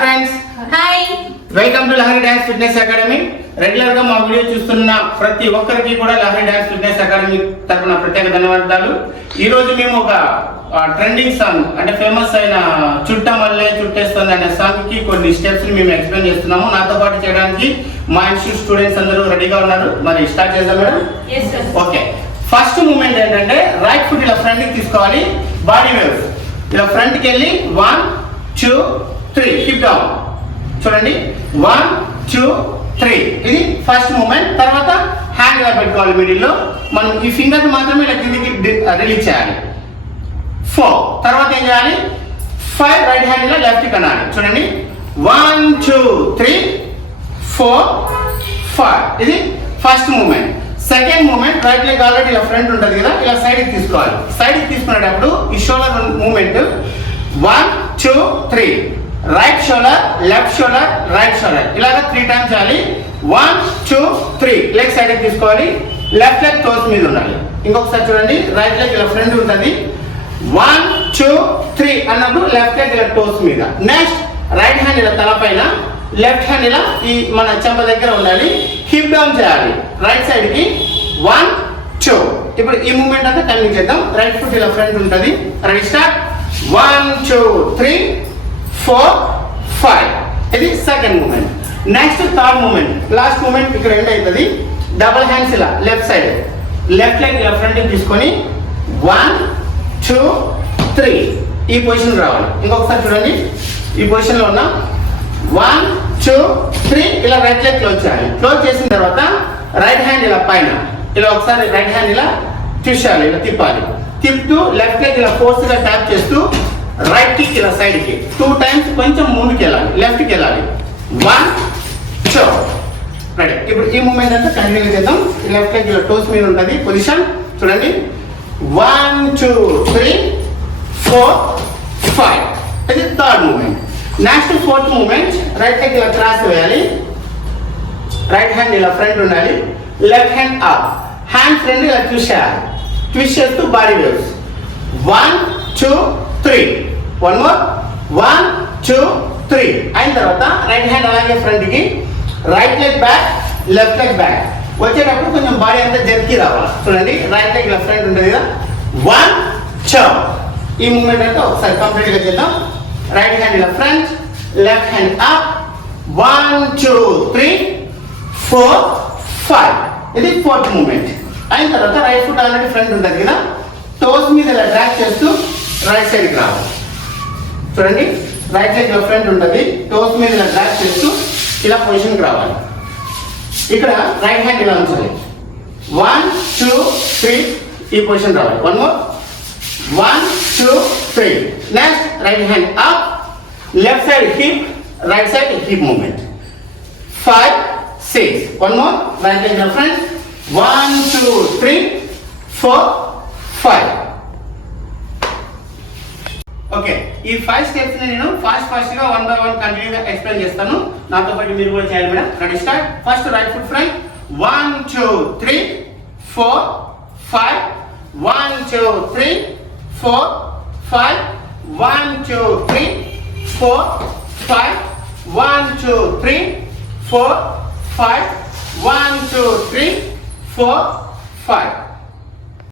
Friends, hi, welcome to Lahari dance fitness academy. Regular గా మా video చూస్తున్న ప్రతి ఒక్కరికి కూడా లహరి డాన్స్ ఫిట్నెస్ అకాడమీ తరపున ప్రత్యేక ధన్యవాదాలు. ఈ రోజు మేము ఒక ట్రెండింగ్ సాంగ్ అంటే ఫేమస్ అయిన చుట్టమల్లె చుట్టేస్తుంది అనే సాంగ్ కి కొన్ని స్టెప్స్ మేము ఎక్స్ప్లెయిన్ చేస్తున్నాము. నాతో పాటు చేయడానికి మా ఇన్స్టిట్యూట్ స్టూడెంట్స్ అందరూ రెడీగా ఉన్నారు. మరి స్టార్ట్ చేద్దాం మేడం. ఓకే, ఫస్ట్ మూమెంట్ ఏంటంటే రైట్ ఫుట్ ఇలా ఫ్రంట్ కి తీసుకోవాలి. బాడీ వేవ్స్ ఇలా ఫ్రంట్ కి వెళ్ళి 1 2 3 హిప్ డౌన్. చూడండి 1 2 3 ఇది ఫస్ట్ మూమెంట్. తర్వాత హ్యాండ్ ఇలా పెట్టుకోవాలి మిడిల్ లో. మనం ఈ ఫింగర్ మాత్రమే ఇలా కిందికి రిలీజ్ చేయాలి. 4 తర్వాత ఏం చేయాలి? 5 రైట్ హ్యాండ్ ఇలా లెఫ్ట్ కి అనాలి. చూడండి 1 2 3 4 5 ఇది first moment. Second moment right leg already ఇలా ఫ్రంట్ ఉంటుంది కదా, ఇలా సైడ్ కి తీసుకోవాలి. సైడ్ కి తీసుకునేటప్పుడు ఈ shoulder moment 1 2 3 right shoulder left shoulder right shoulder ఇలాగా 3 టైమ్స్ చేయాలి. 1 2 3 లెగ్ సైడ్ కి తీసుకోవాలి. లెఫ్ట్ లెగ్ టోస్ మీద ఉండాలి. ఇంకొకసారి చూడండి, రైట్ లెగ్ ఇలా ఫ్రంట్ ఉంటుంది. 1 2 3 అన్నప్పుడు లెఫ్ట్ లెగ్ ఇలా టోస్ మీద. నెక్స్ట్ రైట్ హ్యాండ్ ఇలా తలపైన, లెఫ్ట్ హ్యాండ్ ఇలా ఈ మన చెంప దగ్గర ఉండాలి. హిప్ డౌన్ చేయాలి రైట్ సైడ్ కి. 1 2 ఇప్పుడు ఈ మూమెంట్ అంతా కంటిన్యూ చేద్దాం. రైట్ ఫుట్ ఇలా ఫ్రంట్ ఉంటుంది. Ready start. 1 2 3 4 5 ఇది second moment. Next third moment, last moment ఇక్కడ ఎండ్ అవుతుంది. డబుల్ హ్యాండ్స్ ఇలా లెఫ్ట్ సైడ్, లెఫ్ట్ లెగ్ ఇలా ఫ్రంట్ తీసుకొని 1 2 3 ఈ పొజిషన్ రావాలి. ఇంకొకసారి చూడండి, ఈ పొజిషన్ లో ఉన్న 1 2 3 ఇలా రైట్ లెగ్ క్లోజ్ చేయాలి. క్లోజ్ చేసిన తర్వాత రైట్ హ్యాండ్ ఇలా పైన ఇలా ఒకసారి రైట్ హ్యాండ్ ఇలా ట్విస్ట్ చేయాలి, ఇలా తిప్పాలి. తిప్పుతూ లెఫ్ట్ లెగ్ ఇలా ఫోర్స్ గా ట్యాప్ చేస్తూ రైట్ కి ఇలా సైడ్ కి 2 టైమ్స్ కొంచెం ముందుకు వెళ్ళాలి, లెఫ్ట్ కి వెళ్ళాలి. 1 2 రెడీ. ఇప్పుడు ఈ మూమెంట్ అంతా కంటిన్యూ చేద్దాం. లెఫ్ట్ లెగ్ ఇలా టోస్ మీద ఉంటుంది పొజిషన్. చూడండి 1 2 3 4 5 ఇది third moment. Next fourth moment right leg ఇలా క్రాస్ వేయాలి. రైట్ హ్యాండ్ ఇలా ఫ్రంట్ ఉండాలి. Left hand up, hand front ఇలా ట్విస్ట్ చేయాలి. ట్విస్ట్ చేస్తూ బాడీ వేవ్స్ 1 2 3 వన్ మోర్ 1 2 3 అయిన తర్వాత రైట్ హ్యాండ్ అలాగే ఫ్రంట్ కి, right leg back left leg back. వచ్చేటప్పుడు కొంచెం బాడీ అంతా జర్కి రావాలి. చూడండి రైట్ లెగ్ ఇలా ఫ్రంట్ ఉంటుంది కదా. 1 2 ఈ మూమెంట్ అంతా ఒకసారి కంప్లీట్ గా చేద్దాం. రైట్ హ్యాండ్ ఇలా ఫ్రంట్, లెఫ్ట్ హ్యాండ్ అప్. 1 2 3 4 5 ఇది ఫోర్త్ మూమెంట్. అయిన తర్వాత రైట్ ఫుట్ ఆల్రెడీ ఫ్రంట్ ఉంటుంది కదా, టోస్ మీద ఇలా డ్రాగ్ చేస్తూ రైట్ సైడ్కి రావాలి. చూడండి రైట్ లెగ్ ఇలా ఫ్రంట్ ఉంటుంది. టోస్ మీద ఇలా డ్రాగ్ చేస్తూ ఇలా పొజిషన్కి రావాలి. ఇక్కడ రైట్ హ్యాండ్ ఇలా ఉంచాలి. 1 2 3 ఈ పొజిషన్ రావాలి. One more 1 2 3 next right hand up, left side hip, right side hip moment. 5 6 one more right leg ఇలా ఫ్రంట్. 1 2 3 4 5 ఓకే. ఈ 5 స్టెప్స్ నేను ఫాస్ట్ గా 1 by 1 కంటిన్యూగా ఎక్స్ప్లెయిన్ చేస్తాను. నాతో పాటు మీరు కూడా చేయాలి madam. Ready start. First right foot front 1 2 3 4 5 1 2 3 4 5 1 2 3 4 5 1 2 3 4 5 1 2 3 4 5